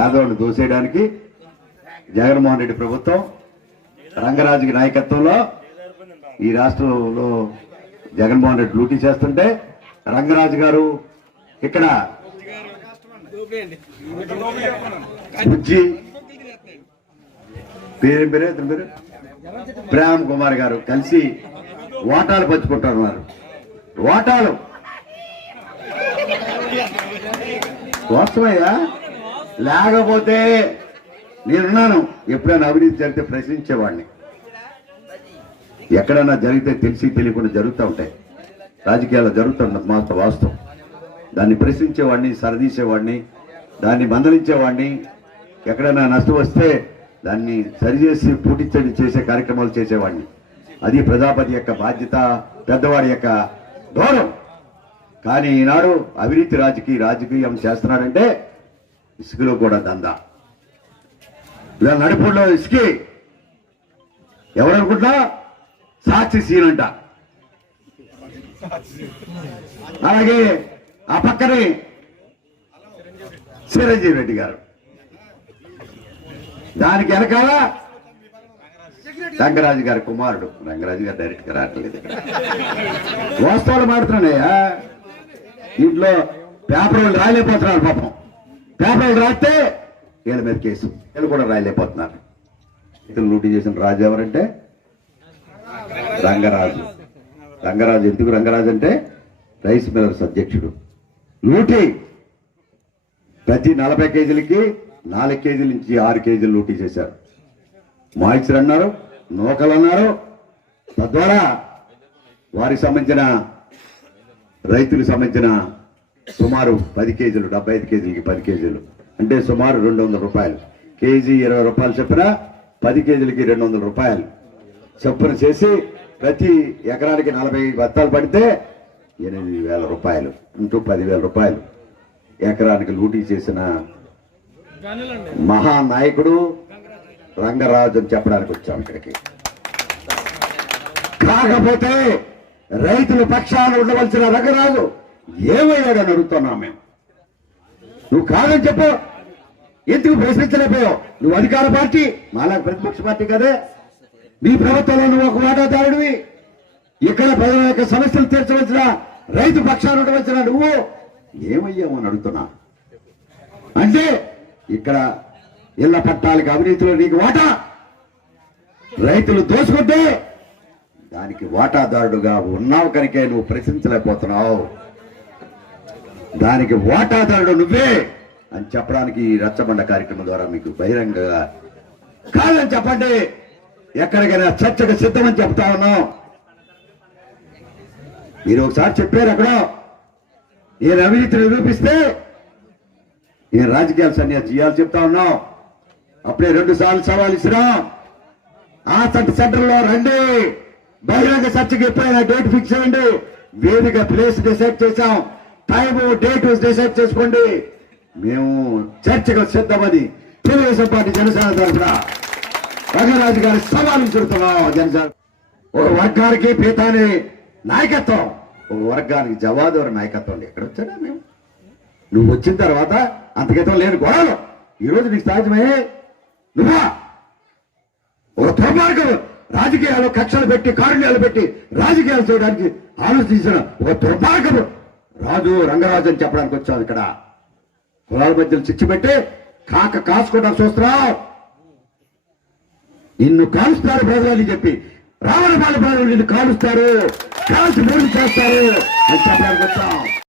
పేదవాడిని దోసేయడానికి జగన్మోహన్ రెడ్డి ప్రభుత్వం రంగరాజుకి నాయకత్వంలో ఈ రాష్ట్రంలో జగన్మోహన్ రెడ్డి డ్యూటీ చేస్తుంటే రంగరాజు గారు ఇక్కడ బుజ్జి పేరు ప్రేమ్ కుమార్ గారు కలిసి ఓటాలు పంచుకుంటున్నారు. ఓటాలు వాస్తవయ్యా, లేకపోతే నేనున్నాను. ఎప్పుడైనా అవినీతి జరిగితే ప్రశ్నించేవాడిని. ఎక్కడైనా జరిగితే తెలిసి తెలియకుండా జరుగుతూ ఉంటాయి, రాజకీయాలు జరుగుతున్న మాత్రం వాస్తవం. దాన్ని ప్రశ్నించేవాడిని, సరిదీసేవాడిని, దాన్ని మందలించేవాడిని. ఎక్కడైనా నష్టం వస్తే దాన్ని సరిచేసి పూటించండి చేసే కార్యక్రమాలు చేసేవాడిని. అది ప్రజాపతి యొక్క బాధ్యత, పెద్దవాడి యొక్క గౌరవం. కానీ ఈనాడు అవినీతి రాజకీయం చేస్తున్నాడంటే ఇసుకలో కూడా దందా. ఇలా నడుపుల్లో ఇసుకి ఎవరనుకుంటా సాక్షి సీనంట. అలాగే ఆ పక్కనే చిరంజీవి రెడ్డి గారు, దానికి వెనకాల రంగరాజు గారి కుమారుడు. రంగరాజు గారు డైరెక్ట్ గా రావట్లేదు ఇక్కడ, వాస్తవాలు మాడుతున్నాయా. ఇంట్లో పేపర్ వాళ్ళు రాయలేకపోతున్నారు పాపం. పేపర్ వాళ్ళు రాస్తే వీళ్ళ మీద కేసు, వీళ్ళు కూడా రాయలేకపోతున్నారు. ఇక్కడ లూటీ చేసిన రాజు ఎవరంటే రంగరాజు. రంగరాజు ఎందుకు రంగరాజు అంటే రైస్ మిల్లర్స్ అధ్యక్షుడు. లూటీ ప్రతి 40 కేజీలకి 4 కేజీల నుంచి 6 కేజీలు లూటీ చేశారు. మాయిచర్ అన్నారు, నూకలు అన్నారు. తద్వారా వారికి సంబంధించిన రైతులకు సంబంధించిన సుమారు 10 కేజీలు, 75 కేజీలకి 10 కేజీలు అంటే సుమారు 200 రూపాయలు. కేజీ 20 రూపాయలు చొప్పున 10 కేజీలకి 200 రూపాయలు చొప్పున చేసి ప్రతి ఎకరానికి 40 బత్తాలు పడితే 8,000 రూపాయలు ఇంటూ 10,000 రూపాయలు ఎకరానికి లూటీ చేసిన మహానాయకుడు రంగరాజు అని చెప్పడానికి వచ్చాం ఇక్కడికి. కాకపోతే రైతుల పక్షాన ఉండవలసిన రంగరాజు ఏమయ్యాడని అడుగుతున్నాం మేము. నువ్వు కాదని చెప్పు, ఎందుకు ప్రశ్నించలేకపోయావు? నువ్వు అధికార పార్టీ, మాలా ప్రతిపక్ష పార్టీ కదే. నీ ప్రభుత్వంలో నువ్వు ఒక వాటాదారుడివి. ఇక్కడ ప్రజల యొక్క సమస్యలు తీర్చవలసిన రైతు పక్షాన ఉండవలసిన నువ్వు ఏమయ్యావు అని అడుగుతున్నా. అంటే ఇక్కడ ఇళ్ల పట్టాలకి అవినీతిలో నీకు వాటా, రైతులు దోచుకుంటే దానికి వాటాదారుడుగా ఉన్నావు కనుకే నువ్వు ప్రశ్నించలేకపోతున్నావు. దానికి వాటాదారుడు నువ్వే అని చెప్పడానికి ఈ రచ్చబండ కార్యక్రమం ద్వారా మీకు బహిరంగంగా కాదని చెప్పండి. ఎక్కడికైనా చర్చకు సిద్ధమని చెప్తా ఉన్నాం. మీరు ఒకసారి చెప్పారు అక్కడ, నేను అవినీతిని నిరూపిస్తే నేను రాజకీయాలు సన్యాసం చేయాలి చెప్తా ఉన్నాం. అప్పుడే 2 సార్లు సవాల్ ఇచ్చినాం. ఆ సెంటర్లో రండి, బహిరంగ చర్చకి ఎప్పుడైనా డేట్ ఫిక్స్ చేయండి. వేదిక ప్లేస్ డిసైడ్ చేశాం, టైం డేట్ డిసైడ్ చేసుకోండి. మేము చర్చకు సిద్ధమని తెలుగుదేశం పార్టీ జనసేన తరఫున రంగరాజు గారి సవాలు విసురుతున్నాం. జనసేన ఒక వర్గానికి పీతాని నాయకత్వం, ఒక వర్గానికి జవాదోర నాయకత్వం. ఎక్కడ వచ్చాడా మేము? నువ్వు వచ్చిన తర్వాత అంతకితం లేని గొడవలు ఈరోజు నీకు సాధ్యమే. నువ్వా ఒక దుర్మార్గం, రాజకీయాలు కక్షలు పెట్టి కారుణ్యాలు పెట్టి రాజకీయాలు చేయడానికి ఆలోచించిన ఒక దుర్మార్గము రాజు రంగరాజు అని చెప్పడానికి వచ్చావు. ఇక్కడ కులాల మధ్యలో చిచ్చు పెట్టి కాసుకోవడానికి చూస్తున్నావు. నిన్ను కాలుస్తారు ప్రజలని చెప్పి రావణ బాల ప్రజలు నిన్ను కాలుస్తారు, కాల్చి మూడు చేస్తారు అని చెప్పడానికి వచ్చాం.